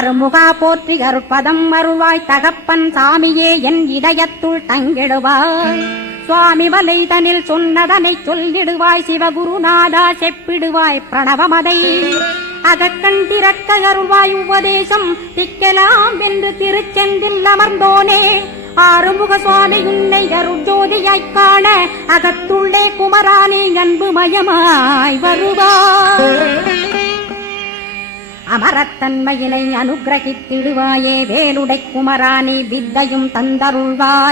அருமுகா போற்றி அருட்பதம் அருள்வாய் தகப்பன் சாமியே என் இதயத்துள் தங்கிடுவாய். சுவாமி வலைதனில் சொன்னதனை சொல்லிடுவாய் சிவகுருநாதா செப்பிடுவாய் பிரணவமதை. அகக்கண் திறக்க அருள்வாய் உபதேசம் திக்கலாம் என்று திருச்செந்தில் அமர்ந்தோனே. ஆறுமுக சுவாமி உன்னை அருஜோதியாய்க் காண அகத்துள்ளே குமரானே அன்பு மயமாய் வருவாய். அமரத்தன்மையினை அனுகிரகித்திடுவாயே வேலுடை குமராணி வித்தையும் தந்தருள்வாய்.